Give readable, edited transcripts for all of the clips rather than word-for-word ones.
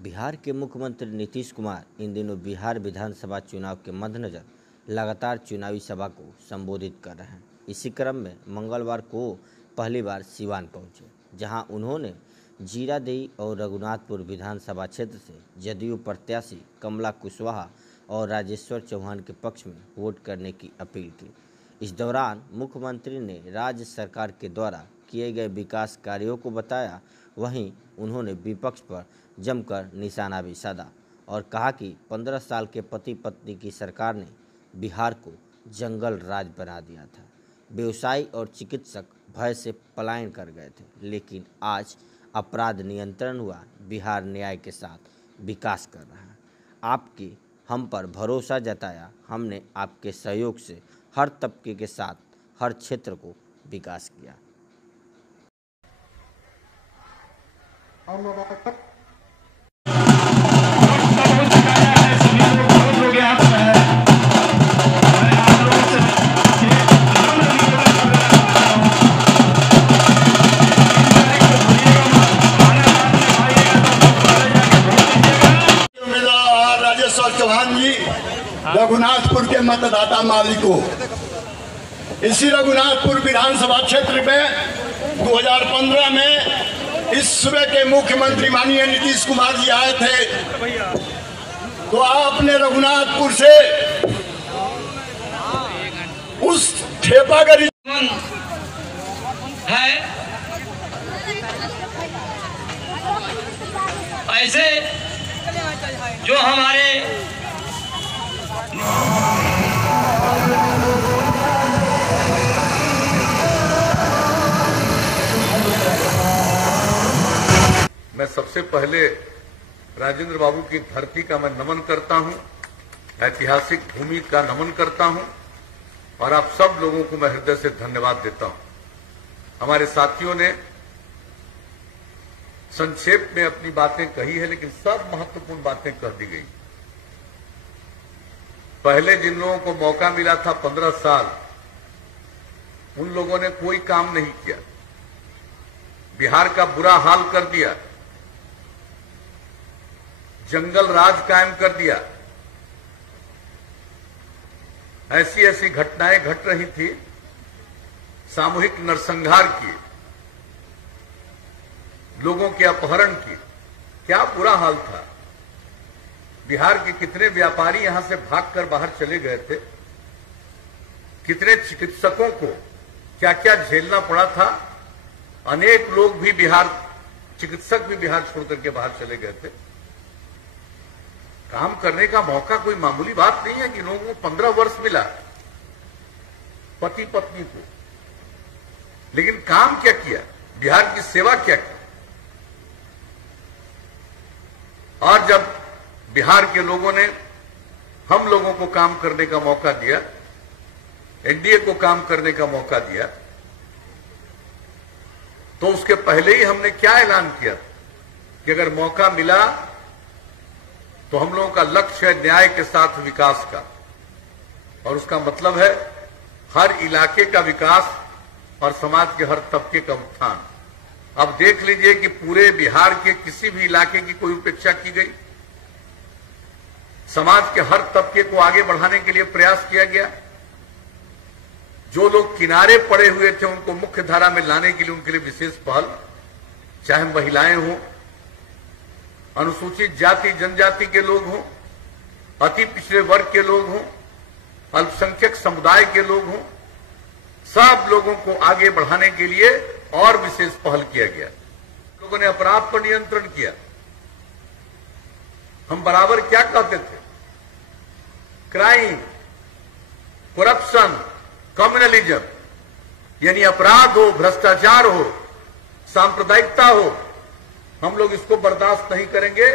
बिहार के मुख्यमंत्री नीतीश कुमार इन दिनों बिहार विधानसभा चुनाव के मद्देनजर लगातार चुनावी सभा को संबोधित कर रहे हैं। इसी क्रम में मंगलवार को पहली बार सिवान पहुंचे, जहां उन्होंने जीरादेई और रघुनाथपुर विधानसभा क्षेत्र से जदयू प्रत्याशी कमला कुशवाहा और राजेश्वर चौहान के पक्ष में वोट करने की अपील की। इस दौरान मुख्यमंत्री ने राज्य सरकार के द्वारा किए गए विकास कार्यों को बताया। वहीं उन्होंने विपक्ष पर जमकर निशाना भी साधा और कहा कि 15 साल के पति पत्नी की सरकार ने बिहार को जंगल राज बना दिया था। व्यवसायी और चिकित्सक भय से पलायन कर गए थे, लेकिन आज अपराध नियंत्रण हुआ। बिहार न्याय के साथ विकास कर रहा है। आपकी हम पर भरोसा जताया। हमने आपके सहयोग से हर तबके के साथ हर क्षेत्र को विकास किया। राजेश्वर चौहान जी रघुनाथपुर के मतदाता मालिकों, इसी रघुनाथपुर विधानसभा क्षेत्र में 2015 में इस सूबे के मुख्यमंत्री माननीय नीतीश कुमार जी आए थे, तो आपने रघुनाथपुर से उस ठेपागरी है ऐसे जो हमारे मैं सबसे पहले राजेंद्र बाबू की धरती का मैं नमन करता हूं, ऐतिहासिक भूमि का नमन करता हूं और आप सब लोगों को मैं हृदय से धन्यवाद देता हूं। हमारे साथियों ने संक्षेप में अपनी बातें कही है, लेकिन सब महत्वपूर्ण बातें कह दी गई। पहले जिन लोगों को मौका मिला था 15 साल, उन लोगों ने कोई काम नहीं किया, बिहार का बुरा हाल कर दिया, जंगल राज कायम कर दिया। ऐसी ऐसी घटनाएं घट रही थी, सामूहिक नरसंहार की, लोगों के अपहरण की, क्या बुरा हाल था। बिहार के कितने व्यापारी यहां से भागकर बाहर चले गए थे, कितने चिकित्सकों को क्या क्या झेलना पड़ा था। अनेक लोग भी चिकित्सक भी बिहार छोड़कर के बाहर चले गए थे। काम करने का मौका कोई मामूली बात नहीं है कि लोगों को 15 वर्ष मिला पति पत्नी को, लेकिन काम क्या किया, बिहार की सेवा क्या की। और जब बिहार के लोगों ने हम लोगों को काम करने का मौका दिया, एनडीए को काम करने का मौका दिया, तो उसके पहले ही हमने क्या ऐलान किया कि अगर मौका मिला तो हम लोगों का लक्ष्य है न्याय के साथ विकास का, और उसका मतलब है हर इलाके का विकास और समाज के हर तबके का उत्थान। अब देख लीजिए कि पूरे बिहार के किसी भी इलाके की कोई उपेक्षा की गई, समाज के हर तबके को आगे बढ़ाने के लिए प्रयास किया गया। जो लोग किनारे पड़े हुए थे उनको मुख्य धारा में लाने के लिए उनके लिए विशेष पहल, चाहे महिलाएं हों, अनुसूचित जाति जनजाति के लोग हों, अति पिछड़े वर्ग के लोग हों, अल्पसंख्यक समुदाय के लोग हों, सब लोगों को आगे बढ़ाने के लिए और विशेष पहल किया गया। लोगों ने अपराध पर नियंत्रण किया। हम बराबर क्या कहते थे, क्राइम, करप्शन, कम्युनलिज्म, यानी अपराध हो, भ्रष्टाचार हो, सांप्रदायिकता हो, हम लोग इसको बर्दाश्त नहीं करेंगे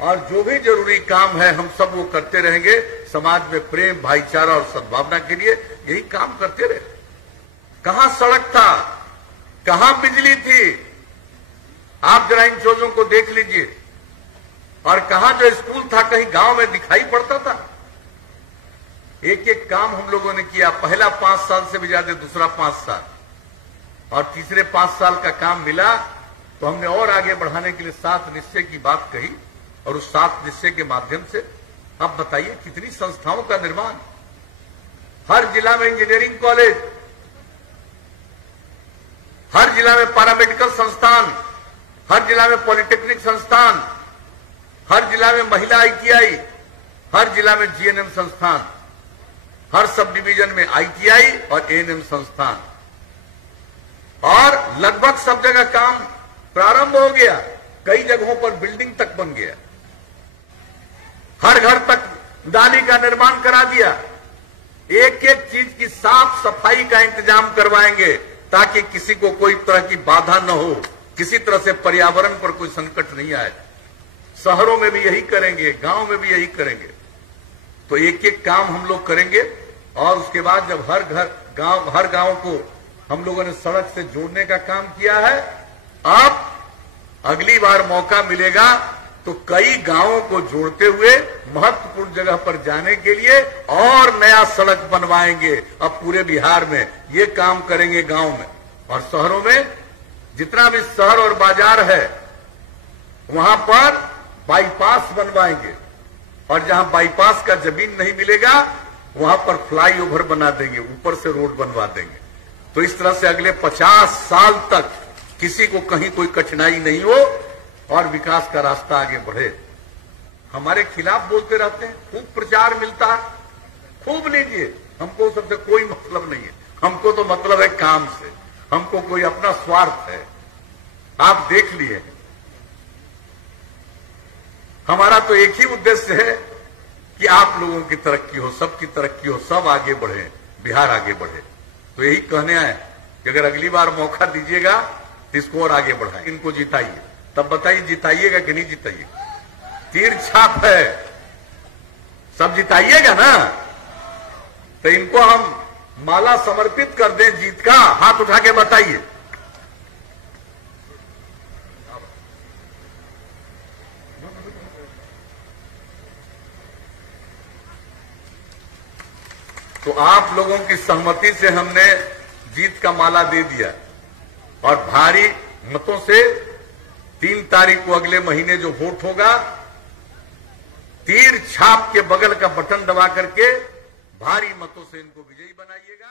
और जो भी जरूरी काम है हम सब वो करते रहेंगे। समाज में प्रेम, भाईचारा और सद्भावना के लिए यही काम करते रहे। कहां सड़क था, कहां बिजली थी, आप जरा इन चीजों को देख लीजिए। और कहां जो स्कूल था, कहीं गांव में दिखाई पड़ता था। एक एक काम हम लोगों ने किया। पहला 5 साल से भी ज्यादा, दूसरा 5 साल, और तीसरे 5 साल का काम मिला तो हमने और आगे बढ़ाने के लिए 7 निश्चय की बात कही और उस 7 निश्चय के माध्यम से आप बताइए कितनी संस्थाओं का निर्माण। हर जिला में इंजीनियरिंग कॉलेज, हर जिला में पैरामेडिकल संस्थान, हर जिला में पॉलिटेक्निक संस्थान, हर जिला में महिला ITI, हर जिला में GNM संस्थान, हर सब डिवीजन में ITI और ANM संस्थान, और लगभग सब जगह काम प्रारंभ हो गया। कई जगहों पर बिल्डिंग तक बन गया। हर घर तक नाली का निर्माण करा दिया। एक एक चीज की साफ सफाई का इंतजाम करवाएंगे ताकि किसी को कोई तरह की बाधा न हो, किसी तरह से पर्यावरण पर कोई संकट नहीं आए। शहरों में भी यही करेंगे, गांव में भी यही करेंगे। तो एक एक काम हम लोग करेंगे और उसके बाद जब हर गांव को हम लोगों ने सड़क से जोड़ने का काम किया है, अब अगली बार मौका मिलेगा तो कई गांवों को जोड़ते हुए महत्वपूर्ण जगह पर जाने के लिए और नया सड़क बनवाएंगे। अब पूरे बिहार में ये काम करेंगे, गांव में और शहरों में। जितना भी शहर और बाजार है वहां पर बाईपास बनवाएंगे और जहां बाईपास का जमीन नहीं मिलेगा वहां पर फ्लाईओवर बना देंगे, ऊपर से रोड बनवा देंगे। तो इस तरह से अगले 50 साल तक किसी को कहीं कोई कठिनाई नहीं हो और विकास का रास्ता आगे बढ़े। हमारे खिलाफ बोलते रहते हैं, खूब प्रचार मिलता है, खूब लीजिए, हमको सबसे कोई मतलब नहीं है। हमको तो मतलब है काम से, हमको कोई अपना स्वार्थ है। आप देख लिए, हमारा तो एक ही उद्देश्य है कि आप लोगों की तरक्की हो, सबकी तरक्की हो, सब आगे बढ़े, बिहार आगे बढ़े। तो यही कहने आए कि अगर अगली बार मौका दीजिएगा तो इसको और आगे बढ़ाए, इनको जिताइए। तब बताइए जिताइएगा कि नहीं जिताइएगा? तीर छाप है, सब जिताइएगा ना? तो इनको हम माला समर्पित कर दें जीत का, हाथ उठा के बताइए। तो आप लोगों की सहमति से हमने जीत का माला दे दिया और भारी मतों से 3 तारीख को अगले महीने जो वोट होगा, तीर छाप के बगल का बटन दबा करके भारी मतों से इनको विजयी बनाइएगा।